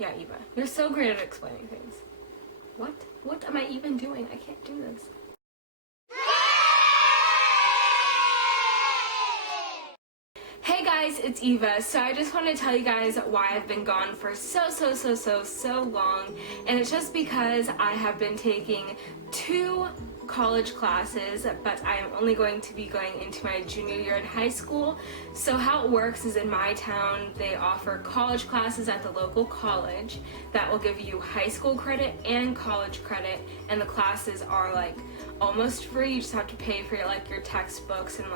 Yeah, Eva, you're so great at explaining things. What am I even doing? I can't do this. Hey guys, it's Eva. So I just want to tell you guys why I've been gone for so long, and it's just because I have been taking 2 college classes, but I am only going to be going into my junior year in high school. So how it works is in my town they offer college classes at the local college that will give you high school credit and college credit, and the classes are like almost free. You just have to pay for your textbooks and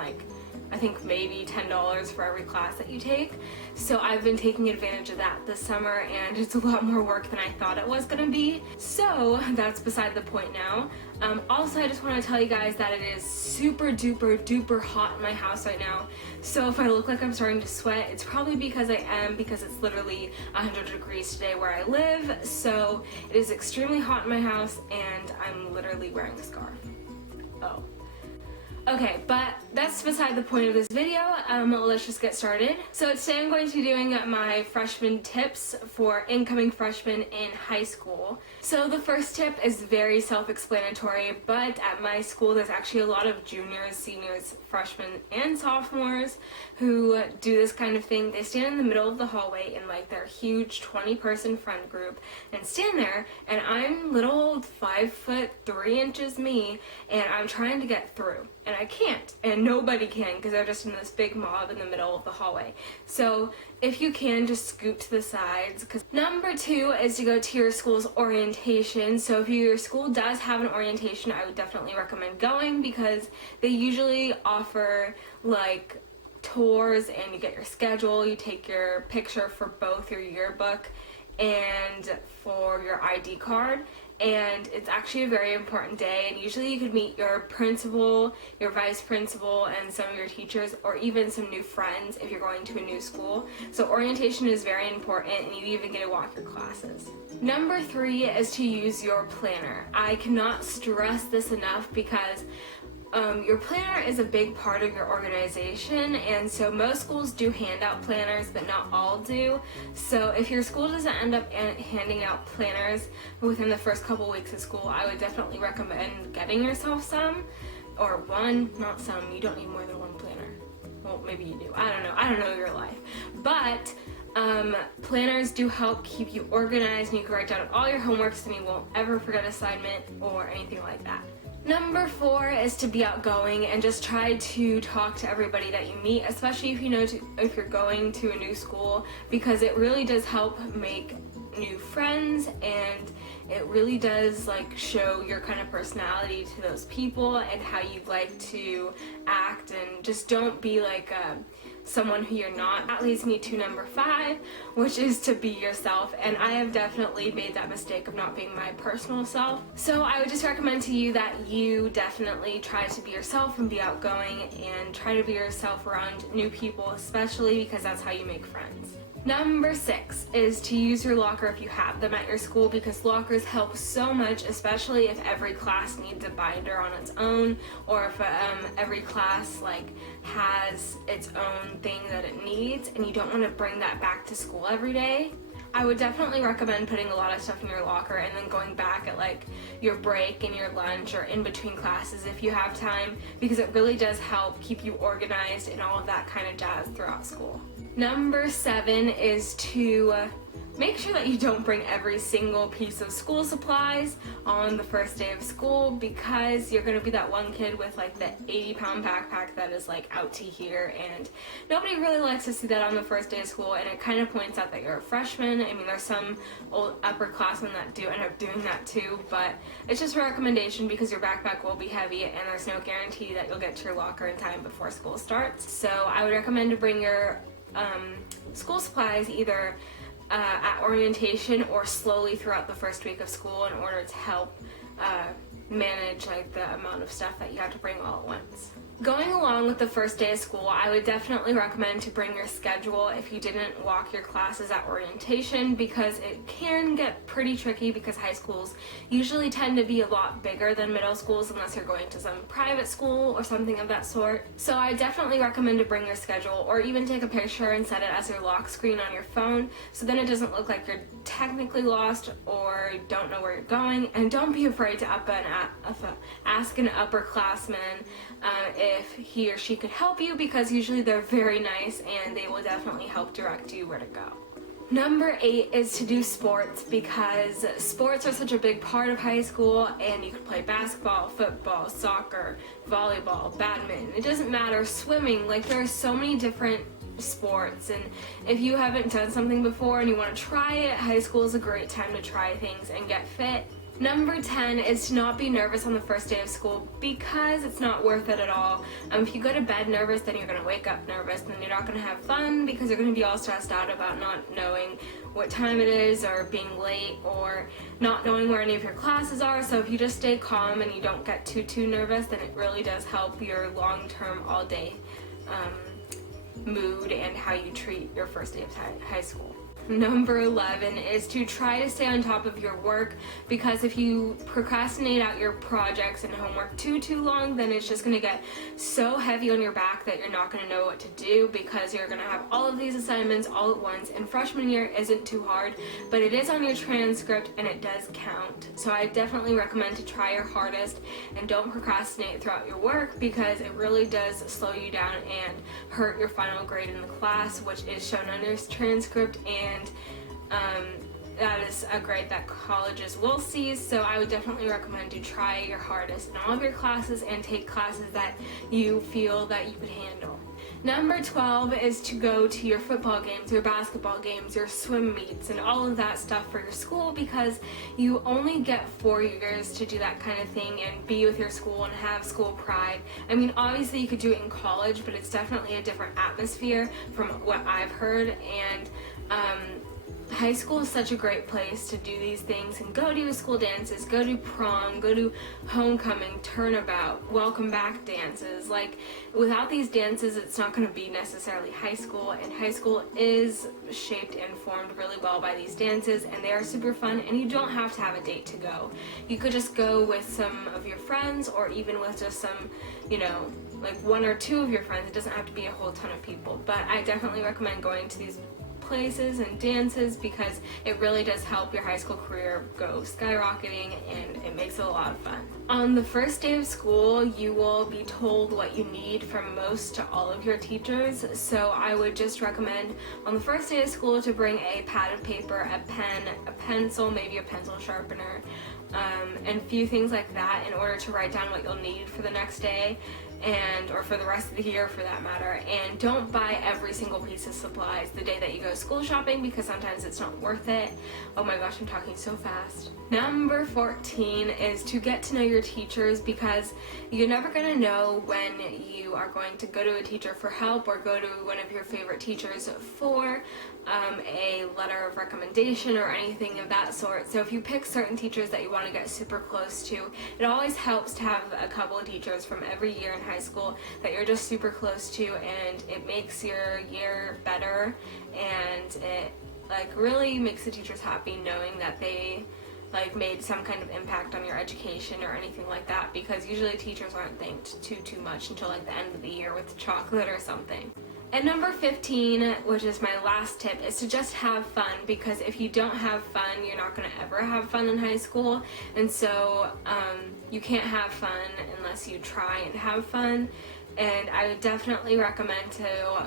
I think maybe $10 for every class that you take. So I've been taking advantage of that this summer, and it's a lot more work than I thought it was gonna be. So that's beside the point now. Also, I just want to tell you guys that it is super duper hot in my house right now. So if I look like I'm starting to sweat, it's probably because I am, because it's literally 100 degrees today where I live. So it is extremely hot in my house, and I'm literally wearing a scarf. Oh. Okay, but that's beside the point of this video. Let's just get started. So today I'm going to be doing my freshman tips for incoming freshmen in high school. So the first tip is very self-explanatory, but at my school there's actually a lot of juniors, seniors, freshmen, and sophomores who do this kind of thing. They stand in the middle of the hallway in their huge 20-person friend group and stand there, and I'm little 5'3" me, and I'm trying to get through. And I can't, and nobody can, because they're just in this big mob in the middle of the hallway. So if you can, just scoot to the sides. Number 2 is to go to your school's orientation. So if your school does have an orientation, I would definitely recommend going, because they usually offer tours, and you get your schedule, you take your picture for both your yearbook and for your ID card. And it's actually a very important day, and usually you could meet your principal, your vice principal, and some of your teachers, or even some new friends if you're going to a new school. So orientation is very important, and you even get to walk your classes. Number 3 is to use your planner. I cannot stress this enough, because your planner is a big part of your organization, and so most schools do hand out planners, but not all do. So if your school doesn't end up handing out planners within the first couple weeks of school, I would definitely recommend getting yourself some, or one, not some. You don't need more than one planner. Well, maybe you do. I don't know your life. But planners do help keep you organized, and you can write down all your homeworks, and you won't ever forget assignment or anything like that. Number 4 is to be outgoing and just try to talk to everybody that you meet, especially if you're going to a new school, because it really does help make new friends, and it really does show your kind of personality to those people and how you'd like to act, and just don't be someone who you're not. That leads me to number 5, which is to be yourself, and I have definitely made that mistake of not being my personal self. So I would just recommend to you that you definitely try to be yourself and be outgoing, and try to be yourself around new people, especially because that's how you make friends. Number 6 is to use your locker if you have them at your school, because lockers help so much, especially if every class needs a binder on its own, or if every class has its own thing that it needs, and you don't want to bring that back to school every day. I would definitely recommend putting a lot of stuff in your locker and then going back at your break and your lunch or in between classes if you have time, because it really does help keep you organized and all of that kind of jazz throughout school. Number 7 is to make sure that you don't bring every single piece of school supplies on the first day of school, because you're going to be that one kid with the 80-pound backpack that is out to here, and nobody really likes to see that on the first day of school, and it kind of points out that you're a freshman. I mean, there's some old upperclassmen that do end up doing that too, but it's just a recommendation because your backpack will be heavy, and there's no guarantee that you'll get to your locker in time before school starts. So I would recommend to bring your school supplies either at orientation or slowly throughout the first week of school, in order to help manage the amount of stuff that you have to bring all at once. Going along with the first day of school, I would definitely recommend to bring your schedule if you didn't walk your classes at orientation, because it can get pretty tricky because high schools usually tend to be a lot bigger than middle schools unless you're going to some private school or something of that sort. So I definitely recommend to bring your schedule, or even take a picture and set it as your lock screen on your phone, so then it doesn't look like you're technically lost or don't know where you're going. And don't be afraid to ask an upperclassman if he or she could help you, because usually they're very nice and they will definitely help direct you where to go. Number 8 is to do sports, because sports are such a big part of high school, and you could play basketball, football, soccer, volleyball, badminton, it doesn't matter, swimming, like there are so many different sports. And if you haven't done something before and you want to try it, high school is a great time to try things and get fit. Number 10 is to not be nervous on the first day of school, because it's not worth it at all. If you go to bed nervous, then you're going to wake up nervous, and then you're not going to have fun because you're going to be all stressed out about not knowing what time it is, or being late, or not knowing where any of your classes are. So if you just stay calm and you don't get too nervous, then it really does help your long-term all-day mood and how you treat your first day of high school. Number 11 is to try to stay on top of your work, because if you procrastinate out your projects and homework too long, then it's just going to get so heavy on your back that you're not going to know what to do, because you're going to have all of these assignments all at once. And freshman year isn't too hard, but it is on your transcript and it does count. So I definitely recommend to try your hardest and don't procrastinate throughout your work, because it really does slow you down and hurt your final grade in the class, which is shown on your transcript, and that is a grade that colleges will see. So I would definitely recommend to try your hardest in all of your classes and take classes that you feel that you could handle. Number 12 is to go to your football games, your basketball games, your swim meets, and all of that stuff for your school, because you only get 4 years to do that kind of thing and be with your school and have school pride. I mean, obviously you could do it in college, but it's definitely a different atmosphere from what I've heard. And high school is such a great place to do these things and go to your school dances, go to prom, go to homecoming, turnabout, welcome back dances. Like, without these dances, it's not going to be necessarily high school, and high school is shaped and formed really well by these dances, and they are super fun, and you don't have to have a date to go. You could just go with some of your friends, or even with just some, like 1 or 2 of your friends. It doesn't have to be a whole ton of people, but I definitely recommend going to these places and dances, because it really does help your high school career go skyrocketing, and it makes it a lot of fun. On the first day of school, you will be told what you need from most to all of your teachers, so I would just recommend on the first day of school to bring a pad of paper, a pen, a pencil, maybe a pencil sharpener, and a few things like that in order to write down what you'll need for the next day, or for the rest of the year for that matter. And don't buy every single piece of supplies the day that you go school shopping, because sometimes it's not worth it. Oh my gosh, I'm talking so fast. Number 14 is to get to know your teachers, because you're never going to know when you are going to go to a teacher for help, or go to one of your favorite teachers for a letter of recommendation or anything of that sort. So if you pick certain teachers that you want to get super close to, it always helps to have a couple of teachers from every year in high school that you're just super close to, and it makes your year better, and it really makes the teachers happy knowing that they made some kind of impact on your education or anything like that, because usually teachers aren't thanked too much until the end of the year with chocolate or something. And number 15, which is my last tip, is to just have fun, because if you don't have fun, you're not going to ever have fun in high school. And so you can't have fun unless you try and have fun. And I would definitely recommend to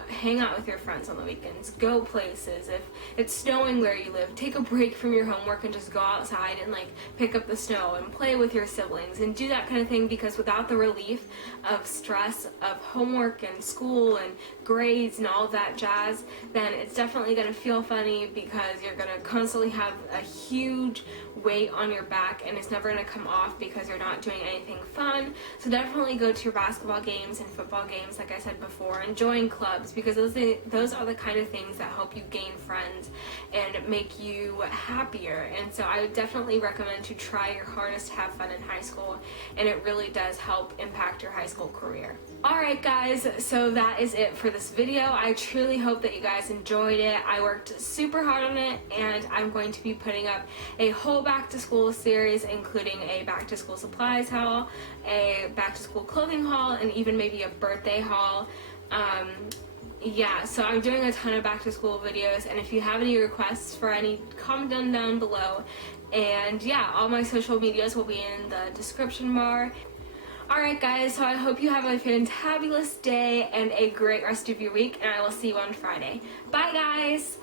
hang out with your friends on the weekends, go places. If it's snowing where you live, take a break from your homework and just go outside and pick up the snow and play with your siblings and do that kind of thing, because without the relief of stress of homework and school and grades and all that jazz, then it's definitely going to feel funny, because you're going to constantly have a huge weight on your back, and it's never going to come off because you're not doing anything fun. So definitely go to your basketball games and football games, like I said before, and join clubs, because those are the kind of things that help you gain friends and make you happier. And so I would definitely recommend to try your hardest to have fun in high school, and it really does help impact your high school career. Alright guys, so that is it for this video. I truly hope that you guys enjoyed it. I worked super hard on it, and I'm going to be putting up a whole back to school series, including a back to school supplies haul, a back to school clothing haul, and even maybe a birthday haul. Yeah, so I'm doing a ton of back to school videos, and if you have any requests for any, comment them down below. And yeah, all my social medias will be in the description bar. Alright guys, so I hope you have a fantabulous day and a great rest of your week, and I will see you on Friday. Bye guys!